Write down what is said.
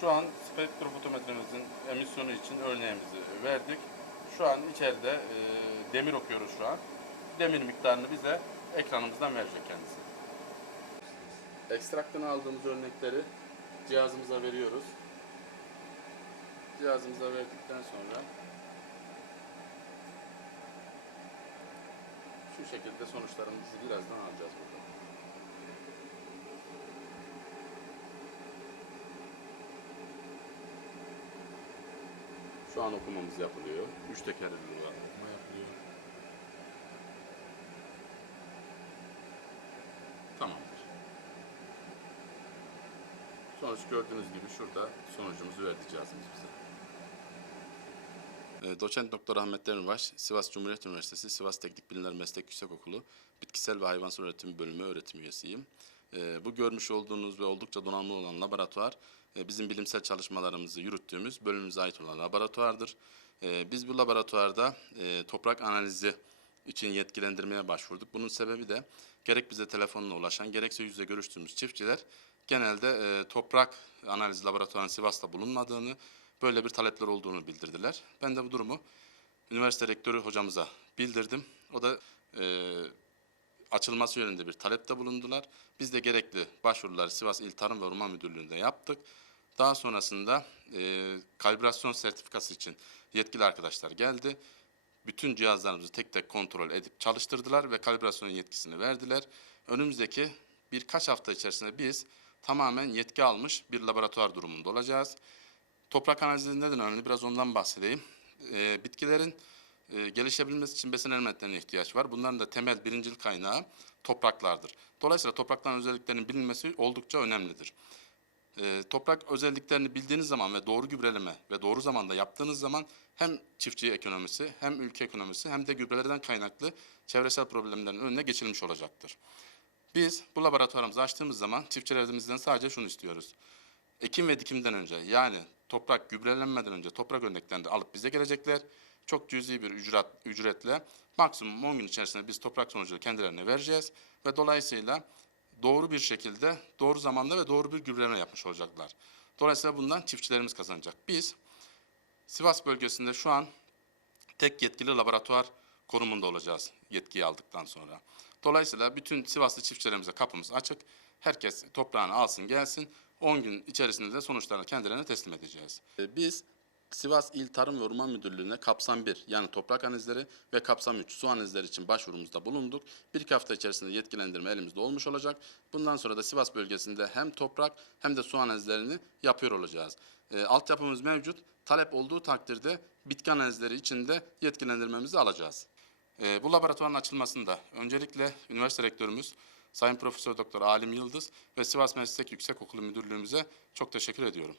Şu an spektrofotometremizin emisyonu için örneğimizi verdik. Şu an içeride e, demir okuyoruz şu an. Demir miktarını bize ekranımızdan verecek kendisi. Ekstraktan aldığımız örnekleri cihazımıza veriyoruz. Cihazımıza verdikten sonra şu şekilde sonuçlarımızı birazdan alacağız burada. Şu an okumamız yapılıyor. Üç tekerrürlü olarak okuma yapılıyor. Tamamdır. Sonuç gördüğünüz gibi şurada sonucumuzu verdi cihazımız bize. E, Doçent Doktor Ahmet Demirbaş, Sivas Cumhuriyet Üniversitesi Sivas Teknik Bilimler Meslek Yüksekokulu Bitkisel ve Hayvansal Üretimi Bölümü öğretim üyesiyim. E, Bu görmüş olduğunuz ve oldukça donanımlı olan laboratuvar, e, bizim bilimsel çalışmalarımızı yürüttüğümüz bölümümüze ait olan laboratuvardır. E, Biz bu laboratuvarda e, toprak analizi için yetkilendirmeye başvurduk. Bunun sebebi de gerek bize telefonla ulaşan gerekse yüzle görüştüğümüz çiftçiler genelde e, toprak analiz laboratuvarının Sivas'ta bulunmadığını, böyle bir talepler olduğunu bildirdiler. Ben de bu durumu üniversite rektörü hocamıza bildirdim. O da açılması yönünde bir talepte bulundular. Biz de gerekli başvuruları Sivas İl Tarım ve Orman Müdürlüğü'nde yaptık. Daha sonrasında e, kalibrasyon sertifikası için yetkili arkadaşlar geldi. Bütün cihazlarımızı tek tek kontrol edip çalıştırdılar ve kalibrasyon yetkisini verdiler. Önümüzdeki birkaç hafta içerisinde biz tamamen yetki almış bir laboratuvar durumunda olacağız. Toprak analizi neden önemli? Biraz ondan bahsedeyim. Ee, bitkilerin e, gelişebilmesi için besin elementlerine ihtiyaç var. Bunların da temel birincil kaynağı topraklardır. Dolayısıyla toprakların özelliklerinin bilinmesi oldukça önemlidir. Ee, toprak özelliklerini bildiğiniz zaman ve doğru gübreleme ve doğru zamanda yaptığınız zaman hem çiftçi ekonomisi hem ülke ekonomisi hem de gübrelerden kaynaklı çevresel problemlerin önüne geçilmiş olacaktır. Biz bu laboratuvarımızı açtığımız zaman çiftçilerimizden sadece şunu istiyoruz. Ekim ve dikimden önce yani toprak gübrelenmeden önce toprak örneklerini alıp bize gelecekler. Çok cüzi bir ücret, ücretle maksimum 10 gün içerisinde biz toprak sonucunu kendilerine vereceğiz. Ve dolayısıyla doğru bir şekilde, doğru zamanda ve doğru bir gübreleme yapmış olacaklar. Dolayısıyla bundan çiftçilerimiz kazanacak. Biz Sivas bölgesinde şu an tek yetkili laboratuvar konumunda olacağız yetkiyi aldıktan sonra. Dolayısıyla bütün Sivaslı çiftçilerimize kapımız açık. Herkes toprağını alsın gelsin. 10 gün içerisinde de sonuçlarını kendilerine teslim edeceğiz. Biz Sivas İl Tarım ve Orman Müdürlüğü'ne kapsam 1 yani toprak analizleri ve kapsam 3 su analizleri için başvurumuzda bulunduk. Bir iki hafta içerisinde yetkilendirme elimizde olmuş olacak. Bundan sonra da Sivas bölgesinde hem toprak hem de su analizlerini yapıyor olacağız. E, altyapımız mevcut. Talep olduğu takdirde bitki analizleri için de yetkilendirmemizi alacağız. E, bu laboratuvarın açılmasında öncelikle üniversite rektörümüz Sayın Profesör Doktor Alim Yıldız ve Sivas Meslek Yüksekokulu Müdürlüğümüze çok teşekkür ediyorum.